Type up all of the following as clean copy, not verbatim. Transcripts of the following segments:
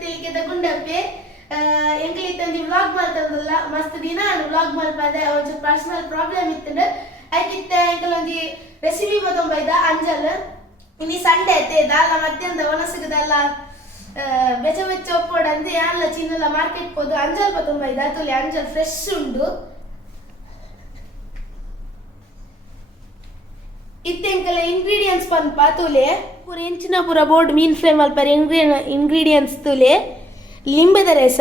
ತಿಳ್ಕೆ ತಗೊಂಡಪ್ಪೆ ಎಂಕ್ಲಿ ತಂದಿ ವ್ಲಾಗ್ ಮಾಡ್ತದಲ್ಲ ಮಸ್ತ್ ದಿನ ವ್ಲಾಗ್ ಮಾಡ್ಪಾದೆ ಒಂಚೂರು ಪರ್ಸನಲ್ ಪ್ರಾಬ್ಲಮ್ ಇತ್ತು ಆಯ್ತಿತ್ತೆ ಎಂಕಲೊಂದು ರೆಸಿಪಿ ಬತ್ತೊಂಬೈದ ಅಂಜಲ್ ಇನ್ನು ಸಂಡೆ ಐತೆ ದಾಲ ಮಧ್ಯಾಹ್ನದ ಒಣಸಿಗದಲ್ಲ ಬೆಚ್ಚ ಬೆಚ್ಚ ಒಪ್ಪೋಡ ಅಂತ ಯಾರಲ್ಲ ಚಿನ್ನಲ್ಲ ಮಾರ್ಕೆಟ್ ಹೋದು ಅಂಜಲ್ ಬತ್ತೊಂಬೈದ ತುಲಿ ಅಂಜಲ್ ಫ್ರೆಶ್ ಉಂಡು ಇತ್ತೆಂಕಲ ಇಂಗ್ರೀಡಿಯೆಂಟ್ಸ್ ಪನ್ಪ ತುಲೆ ಪೂರ ಎಂಚಿನ ಪೂರ ಬೋರ್ಡ್ ಮೀನ್ ಫ್ರೈ ಮಲ್ಪರ ಇಂಗ್ರೀಡಿಯೆಂಟ್ಸ್ ತುಲೆ ಲಿಂಬೆದ ರಸ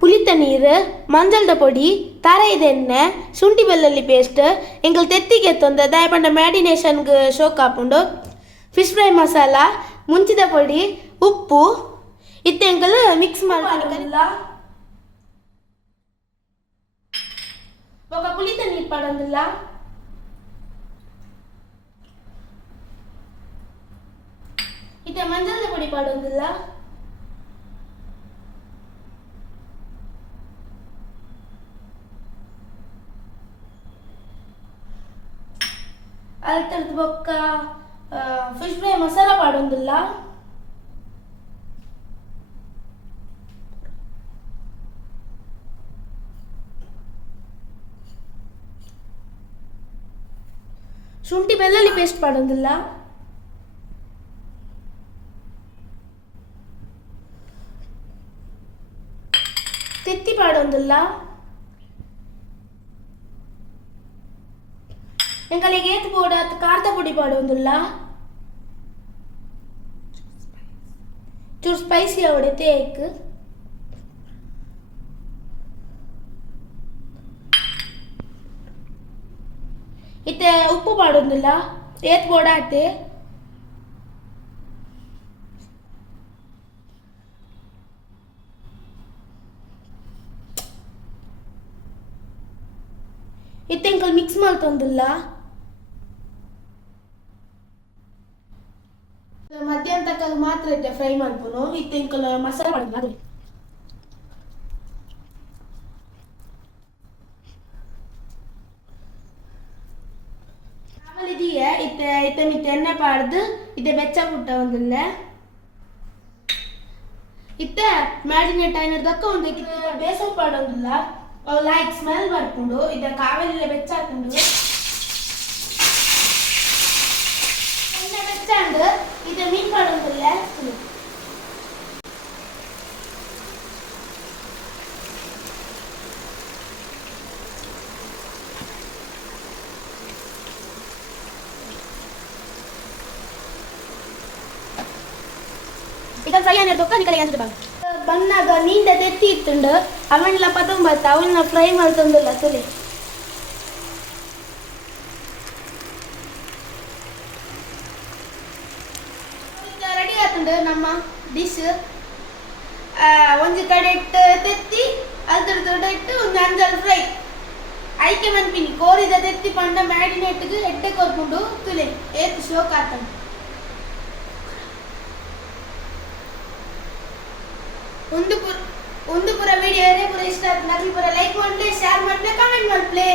ಪುಲಿತ ನೀರು ಮಂಜಲ್ದ ಪೊಡಿ ತರೈದ ಎಣ್ಣೆ ಶುಂಠಿ ಬೆಳ್ಳುಳ್ಳಿ ಪೇಸ್ಟ್ ಎಂಕಲ್ ತೆತ್ತಿಗೆ ಎತ್ತೊಂದು ದಯಪಂಡ ಮ್ಯಾರಿನೇಷನ್ಗೆ ಶೋಕ್ ಹಾಕೊಂಡು ಫಿಶ್ ಫ್ರೈ ಮಸಾಲ ಮುಂಚಿದ ಪೊಡಿ ಉಪ್ಪು ಇತ್ತೆಂಕಲ್ ಮಿಕ್ಸ್ ಮಾಡ್ಕೊಂಡಿಲ್ಲ ఒక ಪುಲಿತ ನೀರು ಪಡೋದಿಲ್ಲ ಇತ್ತೆ ಮಂಜಲ್ದ ಪೊಡಿ ಪಡೋದಿಲ್ಲ ಅಲ್ತರದ ಬೊಕ್ಕ ಫಿಶ್ ಫ್ರೈ ಮಸಾಲ ಪಾಡೊಂದಿಲ್ಲ ಶುಂಠಿ ಬೆಳ್ಳುಳ್ಳಿ ಪೇಸ್ಟ್ ಪಾಡೊಂದಿಲ್ಲ ತೆತ್ತಿ ಪಾಡೊಂದಿಲ್ಲ ಎಂಕಲಿಗೆ ಏತ್ ಬೋಡ ಕಾರ್ತ ಪುಡಿ ಪಾಡೊಂದಿಲ್ಲ ಚೂರು ಸ್ಪೈಸಿ ಅವಡೆ ತೇಕ್ ಇತ್ತೆ ಉಪ್ಪು ಪಾಡೊಂದಿಲ್ಲ ಏತ್ ಬೋಡ ಆತೆ ಇತ್ತೆಂಕಲ್ ಮಿಕ್ಸ್ ಮಾಡ್ತೊಂದಿಲ್ಲ ಮಧ್ಯಾಹ್ನ ತಕ್ಕ ಮಾತ್ರ ಇತ್ತೆ ಫ್ರೈ ಮಾಡ್ಬೋದು ಇತ್ತೆಂಕಲ್ ಮಸಾಲ ಮಾಡಿಲ್ಲ ಅದು ಆಮೇಲೆ ಇದೀಯ ಇತ್ತೆ ಮಿತ್ತೆ ಎಣ್ಣೆ ಪಾಡ್ದು ಇತ್ತೆ ಬೆಚ್ಚ ಪುಟ್ಟ ಒಂದಿಲ್ಲ ಇತ್ತೆ ಮ್ಯಾರಿನೇಟ್ ಆಗಿರೋದಕ್ಕ ಒಂದು ಬೇಸನ್ ಪಾಡೋದಿಲ್ಲ ಲೈಕ್ ಸ್ಮೆಲ್ ಬರ್ಕೊಂಡು ಇದ ಕಾವಲಿಲ್ಲ ಬೆಚ್ಚ ಹಾಕೊಂಡು ಎಣ್ಣೆ ಬೆಚ್ಚಂಡು ಇದ ಮೀನ್ ಪಾಡೋದಿಲ್ಲ ಇದ ಫ್ರೈ ಆಗಿರೋದಕ್ಕ ನಿಕಲೆ ಅಂತ ಬಾ ಬಣ್ಣದ ನೀಂದ ತೆತ್ತಿ ಇತ್ತುಂಡು ಅವನ್ನೆಲ್ಲ ಪತೊಂಬತ್ತ ಅವನ್ನ ಫ್ರೈ ಮಾಡ್ತೊಂದಿಲ್ಲ ತುಲಿ ರೆಡಿ ಆತುಂಡು ನಮ್ಮ ಡಿಶ್ ಒಂಜಿ ಕಡೆ ಇಟ್ಟು ತೆತ್ತಿ ಅದ್ರ ದೊಡ್ಡ ಇಟ್ಟು ಒಂದು ಅಂಜಲ್ ಫ್ರೈ ಐಕೆ ಮನ್ಪಿನಿ ಕೋರಿದ ತೆತ್ತಿ ಪಂಡ ಮ್ಯಾರಿನೇಟ್ಗೆ ಎಟ್ಟೆ ಕೊರ್ಕೊಂಡು ತುಲಿ ಏತ್ ಶೋಕ್ ಆತಂಡು ಒಂದು ಪೂರ ವಿಡಿಯೋ ಪೂರ ಇಷ್ಟ ಆಯ್ತು ನಮಗೆ ಪೂರ ಲೈಕ್ ಮಾಡಲಿ ಶೇರ್ ಮಾಡಲಿ ಕಮೆಂಟ್ ಮಾಡಲಿ